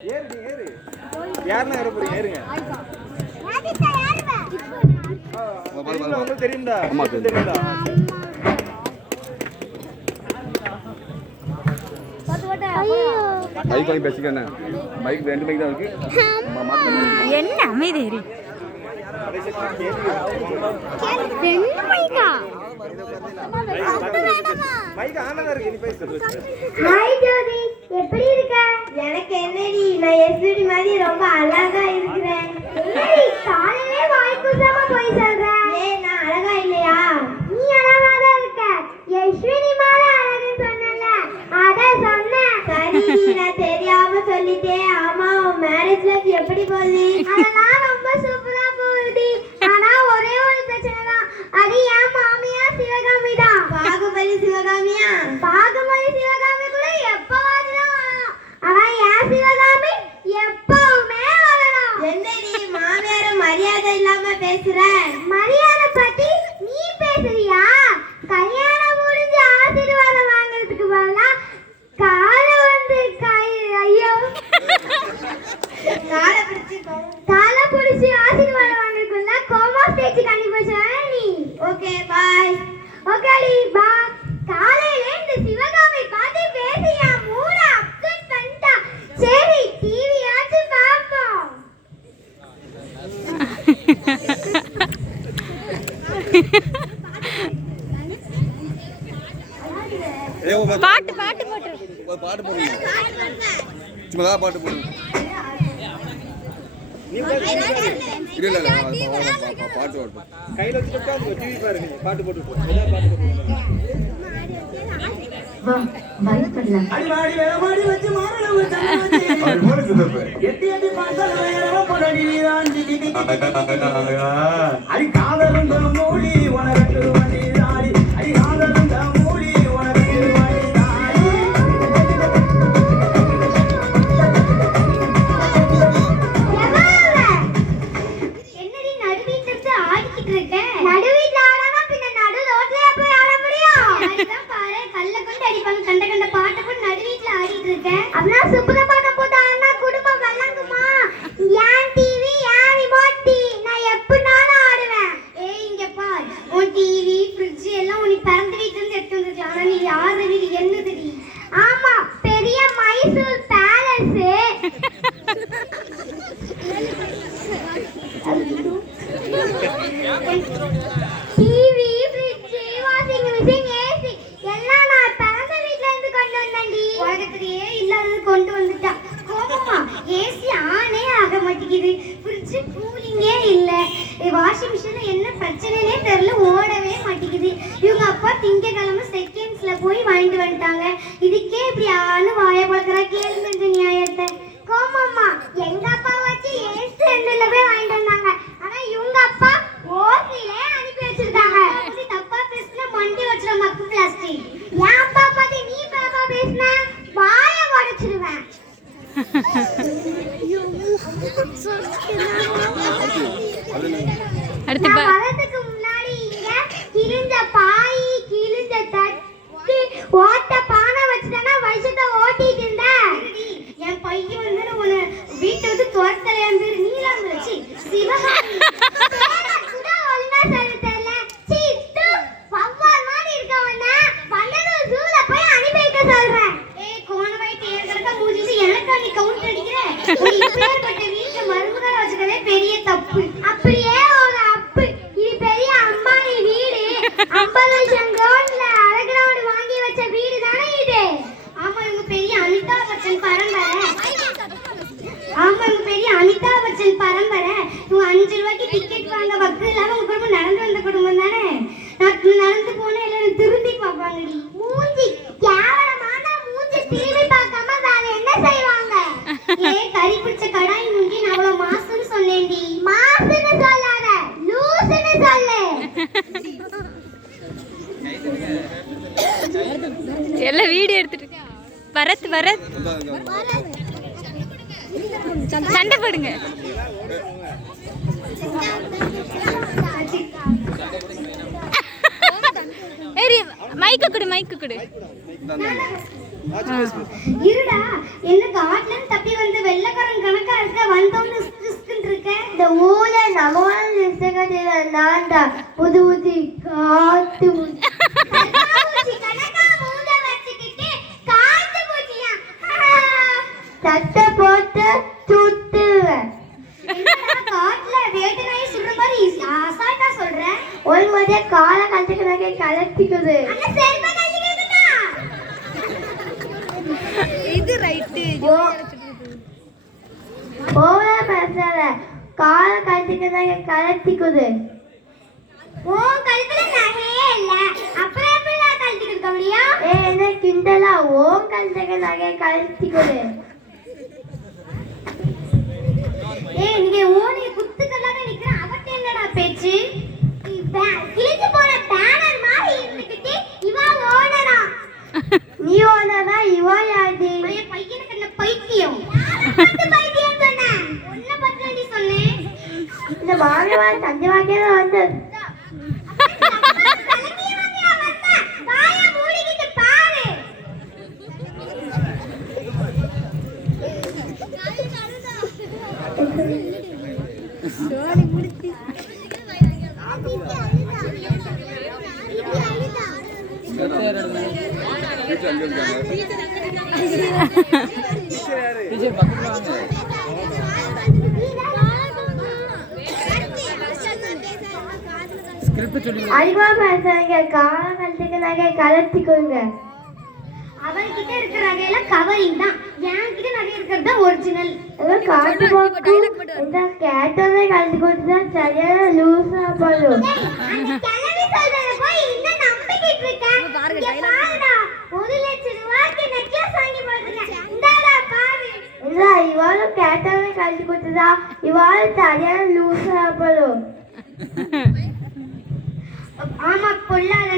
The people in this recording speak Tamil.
என்ன அமைதி எப்படி இருக்க? எனக்கு என்னடி, நான் எஸ்டி மாதிரி ரொம்ப அழகா இருக்கிறேன். காலையிலே வாய் கூசாம போய் சொல்ற. ஏன் நான் அழகா இல்லையா? நீ அழகா தான் இருக்க. எஸ்வினி மாதிரி அழகுன்னு சொன்னல, அத சொன்னேன். சரி, நான் தெரியாம சொல்லிட்டேன். ஆமா, உன் மேரேஜ் லைஃப் எப்படி போகுது? அதெல்லாம் ரொம்ப சூப்பரா போகுது. ஆனா ஒரே ஒரு பிரச்சனை தான். அது என் மாமியா சிவகாமி தான். பாகுபலி சிவகாமியா? பாகுபலி சிவகாமி கூட எப்பவாது தான் வரணும். ஆனா என் சிவகாமி எப்பவுமே வரணும். என்னடி மாமியார மரியாதை இல்லாம பேசுற? மரியாதை பத்தி நீ பேசுறியா? கல்யாணம் முடிஞ்சு ஆசீர்வாதம் வாங்குறதுக்கு பதிலா காலை வந்து ஐயோ காலை பிடிச்சி ஆசீர்வாதம் வாங்குறதுக்குள்ள கோமா ஸ்டேஜ் கண்டிப்பா நீ. Okay bye. ஓகே டி பா. காலையில இந்த சிவகாமி பார்த்து பேசியா மூட அப்செட் பண்ணிட்டா. சரி டிவி ஆச்சு பாப்போம். பாட்டு பாட்டு போட்டு ஒரு பாட்டு போடுங்க. சும்மா பாட்டு போடுங்க. இல்ல பாட்டு ஓட்டு கையில வச்சுட்டா டிவி பாருங்க. பாட்டு போட்டு அடிவாடி வேலமாடி வச்சு மாறல வச்சு அது போல சுதப்ப எட்டி எட்டி பாசல வேறவ போடடி நீதான் ஜிகிடி அடி காதலும் மூடி உனக்கு வண்டி தாடி. அடி காதலும் மூடி உனக்கு வண்டி தாடி. என்னடி நடுவீட்டுல ஆடிக்கிட்டு இருக்க? நடுவீட்ல ஆடாம பின்ன நடு ரோட்லயே போய் ஆட முடியும்? அதுதான் பாரு, கல்ல கொண்டு அடிப்பாங்க. கண்ட கண்ட பாட்டு போட்டு நடுவீட்ல ஆடிட்டு இருக்க. அப்படின்னா சுப்ரபாதம் போட்டு ஆடினா குடும்பம் வழங்குமா? ஏன் டிவி ஏன் ரிமோட் நான் எப்பனாலும் ஆடுவேன். ஏய் இங்க பார், உன் டிவி ஃப்ரிட்ஜ் எல்லாம் உனக்கு பிறந்த வீட்டுல இருந்து எடுத்து வந்துருக்கலாம். ஆனா நீ யாரு வீடு என்னதுடி? ஆமா, பெரிய Mysore palace. TV fridge washing machine AC எல்லாம் நான் பிறந்த வீட்ல இருந்து கொண்டு வந்தேன்டி. உலகத்திலேயே இல்லாதது கொண்டு வந்துட்டா. கோபமா ஏசி ஆனே ஆக மாட்டேங்குது. ஃப்ரிட்ஜ் கூலிங்கே இல்ல. வாஷிங் மிஷின்ல என்ன பிரச்சனைனே தெரியல, ஓடவே மாட்டேங்குது. இவங்க அப்பா திங்கக்கிழமை செகண்ட்ஸ்ல போய் வாங்கிட்டு வந்துட்டாங்க. இதுக்கே இப்படி ஆனு வாய பழக்கிற கேளுங்க இந்த நியாயத்தை. கோமம்மா எங்க அப்பா வச்சு ஏசி ரெண்டுல போய் வாங்கிட்டு வந்தாங்க. ஆனா இவங்க அப்பா ஓசிலே அனுப்பி வச்சிருக்காங்க. அப்படி தப்பா பேசினா மண்டி வச்சிர மக்கு பிளாஸ்டிக். என் அப்பா பத்தி நீ பாப்பா பேசினா வாய உடைச்சிடுவேன். அடுத்து வரதுக்கு முன்னாடி இங்க கிழிஞ்ச பாய் கிழிஞ்ச தட்டு ஓட்ட பானை வச்சுட்டானா வருஷத்தை ஓட்டிட்டு இருந்த. என் பையன் வந்து உன்னை வீட்டை விட்டு துரத்தலையான் பேரு நீலாம் வச்சு சிவகாமி கூட ஒழுங்கா சொல்ல தெரியல. சீட்டு பவ்வால் மாதிரி இருக்கவன பன்னெண்டு ஜூல போய் அனுப்பி வைக்க சொல்றேன். ஏய் கோணவாய் தேர்தலுக்கு மூஞ்சிட்டு எனக்கு நீ கவுண்டர் அடிக்கிற. இப்பேற்பட்ட வீட்டை மருமகளை வச்சுக்கவே பெரிய தப்பு. அப்படியே ஒரு அப்பு. இது பெரிய அம்பானி வீடு. 50 லட்சம் கோல்ட்ல அரைகிரவுண்ட் வாங்கி வச்ச வீடு தானே இது? ஆமா, இவங்க பெரிய அமிதாப் பச்சன் பரம்பரை. ஆமா, இவங்க பெரிய அமிதாப் பச்சன் பரம்பரை. இவங்க 5 ரூபாய்க்கு டிக்கெட் வாங்க வக்கு இல்லாம உங்க குடும்பம் நடந்து வந்த குடும்பம் தானே. நான் நடந்து போன எல்லாரும் திரும்பி பார்ப்பாங்கடி. மூஞ்சி கேவலமான மூஞ்சி திரும்பி பார்க்காம வேற என்ன செய்வாங்க? ஏ கறி பிடிச்ச கடாய் மூஞ்சி நான் அவ்வளவு மாசுன்னு சொன்னேன்டி. மாசுன்னு சொல்லாத, லூசுன்னு சொல்லு. எல்லாம் வீடியோ எடுத்துட்டு வரத் சண்டை போடுங்க. மைக்கு கொடு இருடா, என்ன காட்டுல இருந்து தப்பி வந்து வெள்ளக்காரன் கணக்கா இருக்க வந்தோன்னு இருக்க. இந்த ஊர்ல நம்மளால நான்டா புது புது காத்து சட்டை போட்டு சுத்துவேன். காட்டுல வேட்டு நாய் சொல்ற மாதிரி அசால்ட்டா சொல்றேன். ஒரு மாதிரியே காலை கலத்துக்கு கலத்திக்குது. இது ரைட்டு போல பேசாத, காலை கலத்துக்கு கலத்திக்குது. ஓ கழுத்துல நகையே இல்ல, அப்புறம் எப்படி நான் கழட்டிட்டு இருக்க முடியும்? என்ன கிண்டலா? ஓ கழுத்துக்கு நகை கழட்டிக்குது. நீங்க ஓனி குத்துக்கல்லாத நிக்கிற அவட்ட என்னடா பேச்சு? கிழிஞ்சு போன பேனர் மாதிரி இருந்துக்கிட்டு இவா ஓனரா? நீ ஓனரா? இவா யாரு? பையனுக்கு என்ன பைத்தியம்? பைத்தியம் சொன்ன ஒன்ன பத்தி சொன்னேன். இந்த மாமியார் சஞ்சய் வாக்கியம் வந்து அறிவா பேசுறீங்க. காலை கழட்டுக்கு நகை கலத்திக்கோங்க. அவர்கிட்ட இருக்கிற நகையெல்லாம் கவரிங் தான், என்கிட்ட நகை இருக்கிறது ஒரிஜினல். காட்டு போக்கு இந்த கேட்டதை கலந்து கொடுத்தா சரியான லூசா போதும். கிளவி சொல்றத போய் இன்னும் நம்பிக்கிட்டு இருக்கேன். பாருடா, 1 லட்சம் ரூபாய்க்கு நெக்லஸ் வாங்கி போட்டுருக்கேன். இந்தாடா பாரு. இல்ல, இவாளும் கேட்டதை கலந்து கொடுத்ததா இவாள் சரியான லூசா போதும். ஆமா, பொல்லாத